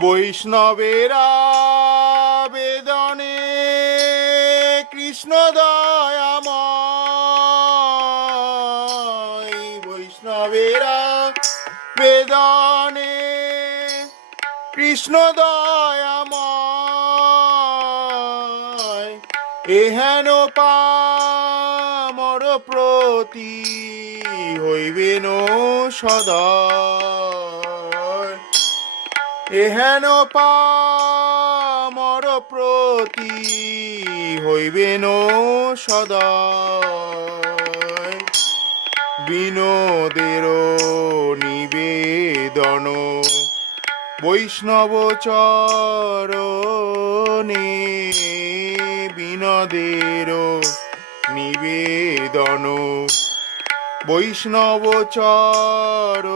বৈষ্ণবেরা বেদনে কৃষ্ণ দয়াময়। বৈষ্ণবেরা বেদনে কৃষ্ণ দয়াময়। এহেন পামর প্রতি হইবেন সদা এহেন পামর প্রতি হইবেন সদা বিনোদের নিবেদন। বৈষ্ণব চরণে বিনোদের নিবেদন। বৈষ্ণব চর